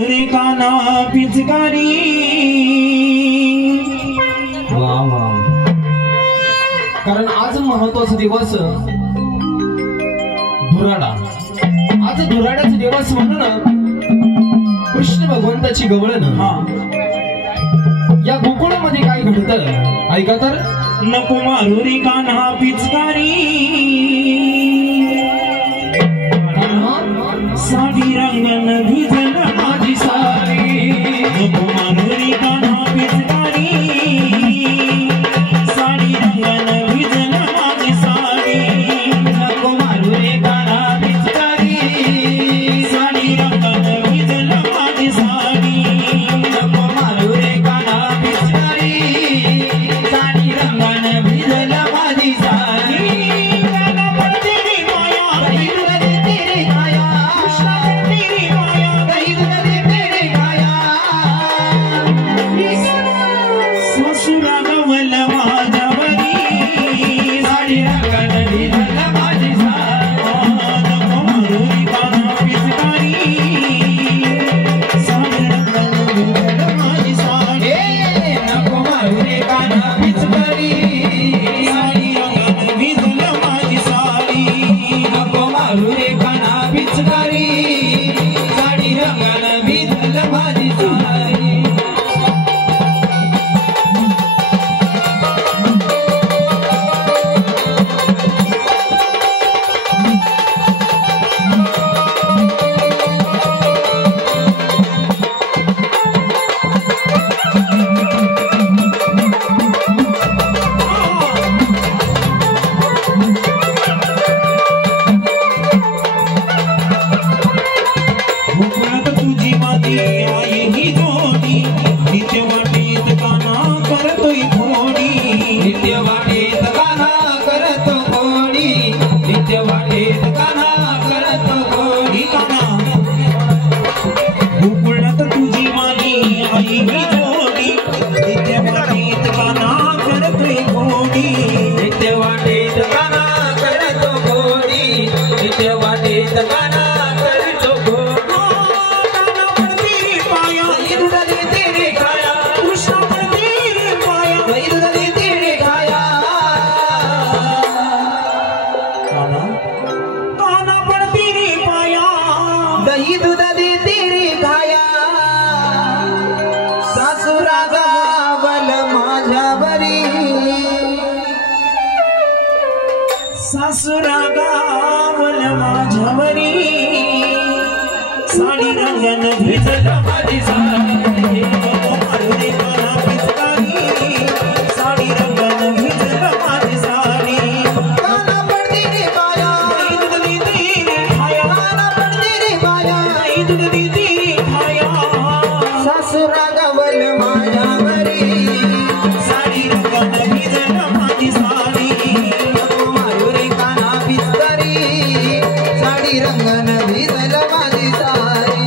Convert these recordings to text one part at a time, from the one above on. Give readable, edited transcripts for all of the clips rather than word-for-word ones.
रे काना पिचकारी वाह वाह। कारण आज महत्वाचा दिवस धुराडा। आज धुराड्याचा दिवस म्हणून कृष्ण भगवंताची गवळण या गोकुळामध्ये काय घडतं ऐका तर। नको मारू रे काना पिचकारी साडी रंगन भिजल माझी सारी। नको मारू रे काना पिचकारी साडी रंगन भिजल माझी साडी। नको मारू रे काना पिचकारी साडी रंगन भिजल माझी साडी। नको मारू रे काना पिचकारी साडी रंगानं भिजल माझी साडी। काना पडते रे माया दही दूध देते रे खाया। सासुरा गावल माझ्यावरी सासुरा गावल माझ्यावरी साडी रंगन भिजल माझी साडी। नको मारू रे काना पिचकारी साडी रंगन भिजल माझी साडी। काना पडते रे बाया दूध देते रे खाया काना पडते रे बाया दूध देते रे खाया। सासुरा गावल माझ्यावरी साडी रंगन भिजल माझी साडी। नको मारू रे काना पिचकारी साडी रंगन भिजल माझी साडी।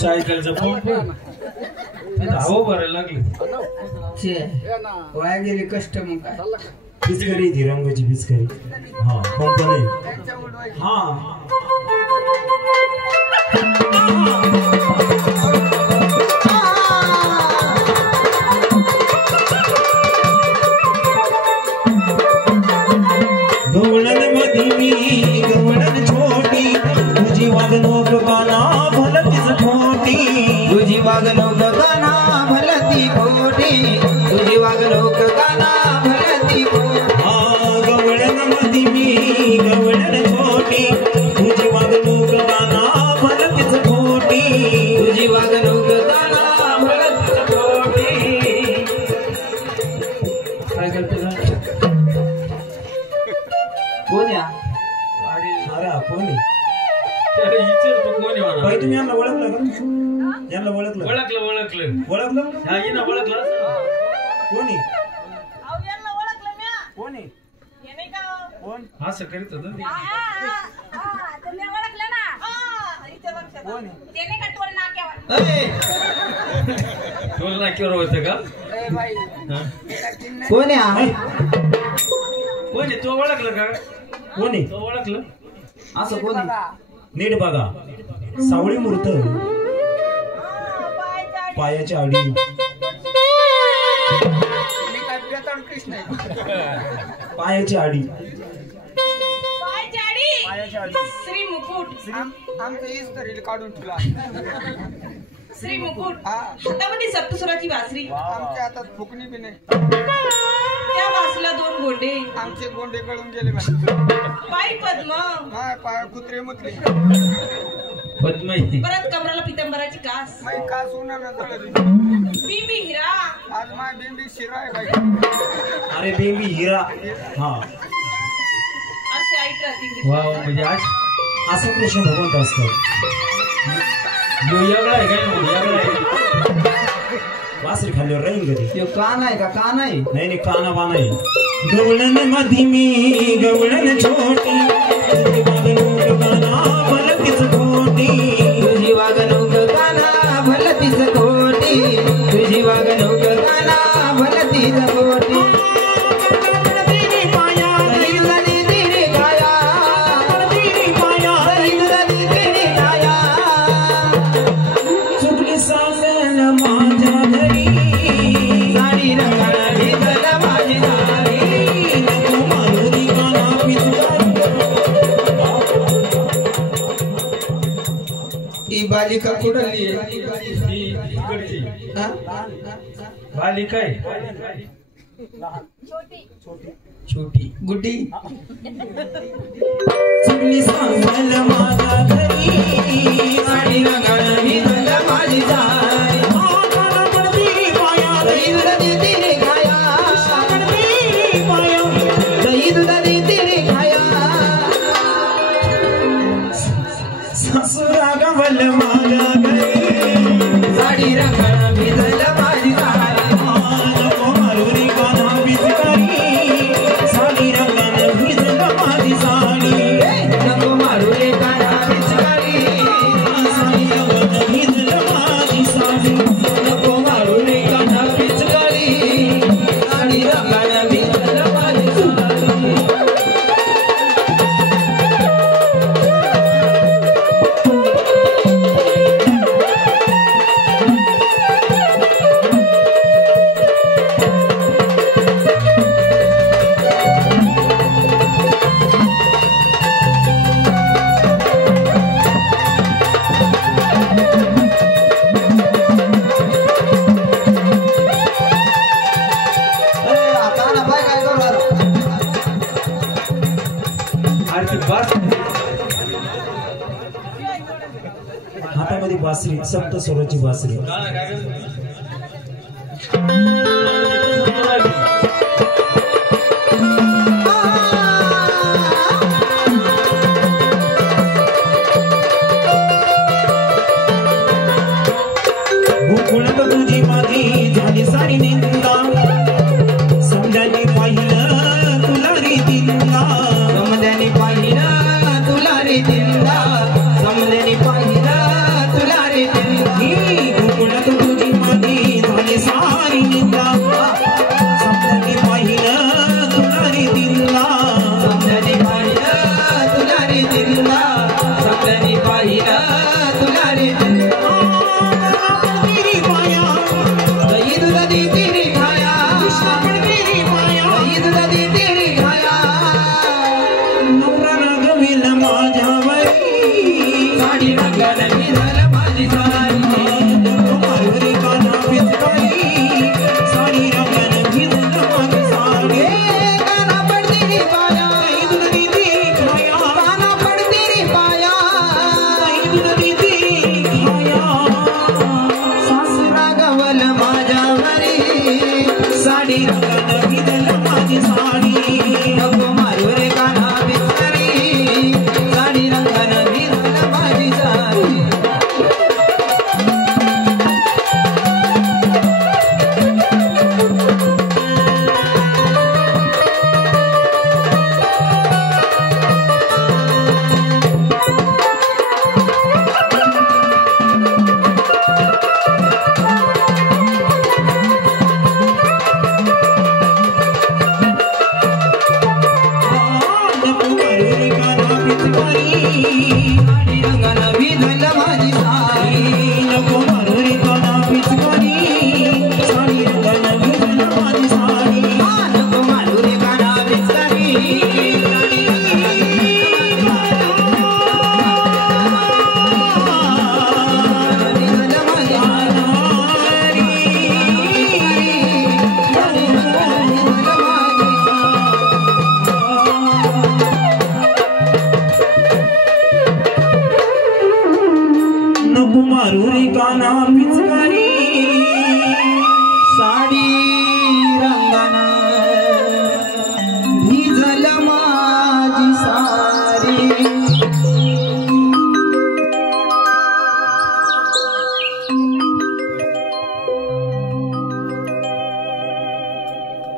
सायकलचं पंप धाव भरायला लागले वाया गेले कष्ट मग काय पिचकारी ती रंगाची पिचकारी। हा पंप नाही हा गवळण मधी मी गवळण छोटी तुझी वागणूक काना भलतीच खोटी। तुझी वागणूक काना भलती खोटी तुझी वागणूक काना भलती खोटी। गवळण मधी मी गवळण छोटी तुझी वागणूक काना भलतीच खोटी। तुझी वागणूक काना भलतीच खोटी। काय करते कोण या अरे कोण आहे? बाई तुम्ही यांना ओळखलं का? यांना ओळखलं ओळखलं ओळखलं हा ये ना ओळखलं कोणी कोण आहे कोण असं करीत होतं ते. कोण आहे टोल नाक्यावर होतं का? हा? कोण आहे कोण आहे? तो ओळखलं का? कोण आहे तो ओळखलं? असं कोण आहे नीट बघा सावळी मूर्त पायाच्या आडी पायाची आडी श्री मुकुट आमचं हीच तरी काढून तुला श्री मुकुट हातामध्ये सप्तसुराची बासरी आमच्या हातात फुकणी बी नाही त्या बासरीला 2 गोंडे आमचे गोंडे गळून गेले पायी पद्म माय पाय कुत्रे मुतले पद्मही. परत कमराला पितंबराची कास माई कास उन्हानं जळली बिंबी हिरा आज माय बिंबी शिरा आहे बाई अरे बेबी हिरा हा अशी ऐट राहते वाव म्हणजे आज असं कृष्ण भगवंत असतं यो एवढा आहे काय? एवढा आहे. वासरी खाल्ल्यावर राहील कधी यो कान आहे का कान आहे नाही नाही काना बाना आहे गवळण मधी मी गवळण छोटी तुझी वागणूक काना भलतीच खोटी तुझी वागणूक काना भलतीच खोटी तुझी वागणूक काना भलतीच खोटी तेरी माया रही तुझी तेरी काया तेरी माया रही तुझी तेरी काया चुकली सांगन माझ्या घरी साडी रंगाला भिजल माझी साडी नको मारुरी काना पिचकारी ही बालिका कुठली आहे ही इकडची. हा? बालिका आहे. छोटी गुड्डी चुकली सांगन माझ्या घरी साडी रंगाला भिजल माझी साडी काना पडती पाया रही तुझी तेरी काया पडती पाया रही तुझी तेरी काया सासुरा गवल माझ्या घरी साडी रंगाला भिजल माझी साडी नको मारुरी काना पिचकारी साडी रंगानं भिजल माझी साडी नको मारू रे काना पिचकारी साडी रंगानं भिजल माझी साडी नको मारू रे काना पिचकारी साडी रंगाला भिजल माझी साडी आता ना पाय काय करू राहिला? अरे ती बास हातामध्ये बासरी सप्त स्वराची बासरी गाणं काय करत होती? गोकुळात तुझी माझी झाली सारी निंदा समजायला पाहिलं तुला रे दिंदा समल्याने पाहिलं तुला रे दिंदा समल्याने पाहिलं तुला रे दिंदा ही गोकुळात तुझी माझी झाली सारी निंदा समजायला पाहिलं तुला रे दिंदा समल्याने पाहिलं तुला रे दिंदा समल्याने पाहिलं तुला रे दिंदा तेरी माया रही तुझी तेरी काया तेरी माया रही तुझी तेरी काया नवरा रागवेल माझ्यावरी साडी रंगाला भिजल माझी साडी नको मारुरी काना पिचकारी साडी रंगानं भिजल माझी साडी काना पडती रे पाया तुला दिदी खाया काना पडती रे पाया तुला दिदी खाया सासरा गवल माझ्या घरी साडी रंगानं भिजल माझी साडी नको मारू रे काना पिचकारी साडी रंगानं भिजल माझी साडी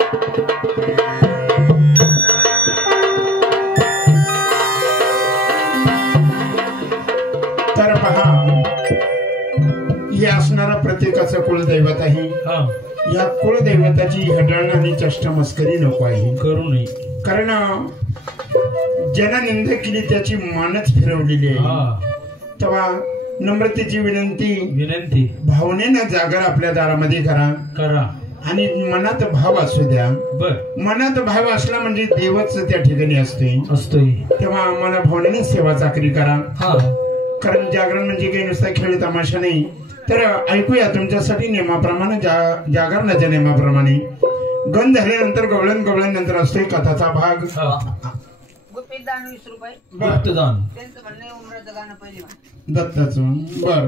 तर पहा, हे असणारा प्रत्येकाचं कुलदैवत आहे. हा या कुलदैवताची हडळ आणि चष्ट मस्करी नको आहे. करू नये. कारण ज्यांना निंदा केली त्याची मानच फिरवलेली आहे. हा तेव्हा नम्रतेची विनंती भावनेनं जागर आपल्या दारामध्ये करा आणि मनात भाव असू द्या. बर. मनात भाव असला म्हणजे देवच त्या ठिकाणी असतोय. तेव्हा मना भावनेने सेवा चाकरी करा. हा कारण जागरण म्हणजे काही नुसता खेळ तमाशा नाही. तर ऐकूया तुमच्यासाठी नियमाप्रमाणे जागरणाच्या नियमाप्रमाणे गण झाल्यानंतर गवळण नंतर असतोय कथाचा भाग. गुप्तदान 20 रुपये. गुप्तदान त्यांचं म्हणणे उमराचं गाणं पहिली दत्ताचं. बर.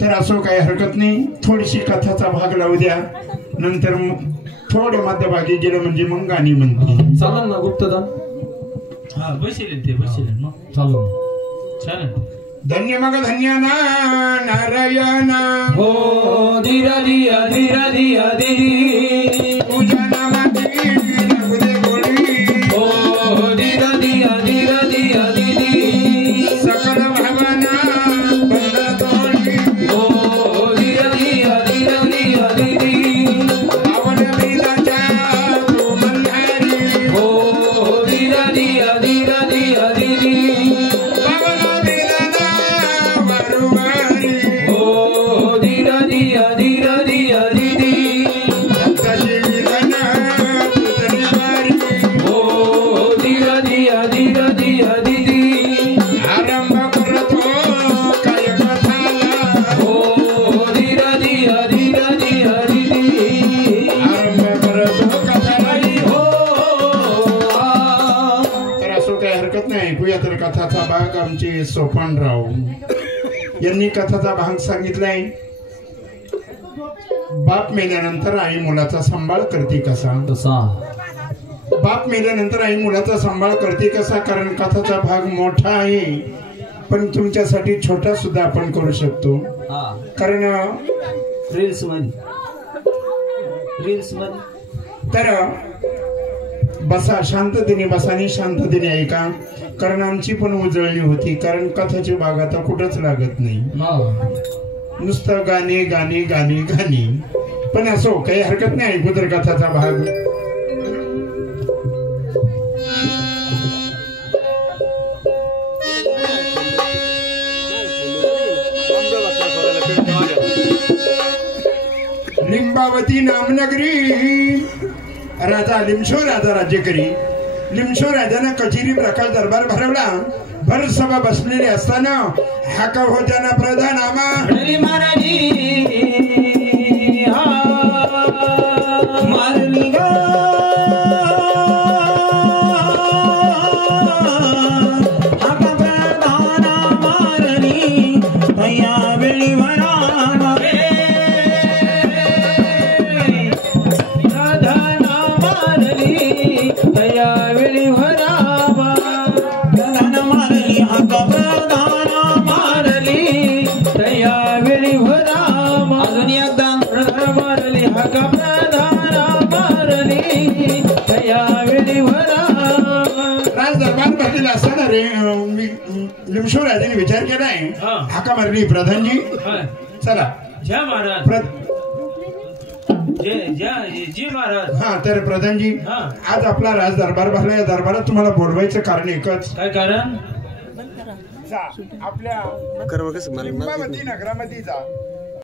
तर असो काही हरकत नाही. थोडीशी कथाचा भाग लावू द्या. नंतर थोडे मध्यभागी गेलं म्हणजे मग गाणी म्हणते. चालेल ना गुप्तदान. हा बसेल ते मग चालू छान. धन्य मग धन्य नारायण हो धीरा दिया धीरा दिया दिरी तुझ्या नामाची लागू दे गोडी. हो धीरा दिया दिरी सकल भावना बंद तोडी. हो धीरा दिया दिरी आवड बिलाच्या तू बंधारी. हो धीरा दिया दिरी पवन बिलाना वारुवारी. हो धीरा दिया दिरी दत्ताची विधान तुझरी वारी. हो धीरा दिया दिरी आरंभ करतो काय कथाला. हो धीरा दिया दिरी आरंभ करतो कथाला. हो तर असो काही हरकत नाही. ऐकूया तर कथाचा भाग. आमचे सोपानराव यांनी कथाचा भाग सांगितलाय. बाप मेल्यानंतर आई मुलाचा सांभाळ करते कसा. बाप मेल्यानंतर आई मुलाचा सांभाळ करते कसा. कारण कथाचा भाग मोठा आहे पण तुमच्यासाठी छोटा सुद्धा आपण करू शकतो. कारण रील्स मध्ये तर बसा शांततेने बसा आणि शांततेने ऐका. कारण आमची पण उजळणी होती. कारण कथाचे भाग आता कुठंच लागत नाही. नुसतं गाणे गाणे गाणे गाणे. पण असो काही हरकत नाही. ऐकू तर कथाचा भाग. लिंबावती नामनगरी राजा लिमशो राजा राज्य करी. लिमशो राजानं कचेरी प्रकाश दरबार भरवला. भर सभा बसलेली असताना हाका होत्याना प्रधान आमा मारली ग हाका प्रधाना मारली भैया वेळी वराना प्रधाना मारली दया वेळी भरावा. प्रधान मारली हाका प्रधाना मारली दया वेळी भरावा. अजून एकदा प्रधान मारली हका प्रधाना मारली दया वेळी भरावा. राज दरबार भरलेला असताना रे लिमशो राजाने विचार केलाय. हा. हाका मारली प्रधानजी. चला जय महाराज जी महाराज. हा तर प्रधानजी हा. आज आपला राज दरबार भरला. या दरबारात तुम्हाला बोलवायचं कारण एकच. काय कारण. जा आपल्या लिंबावती नगरामध्ये जा.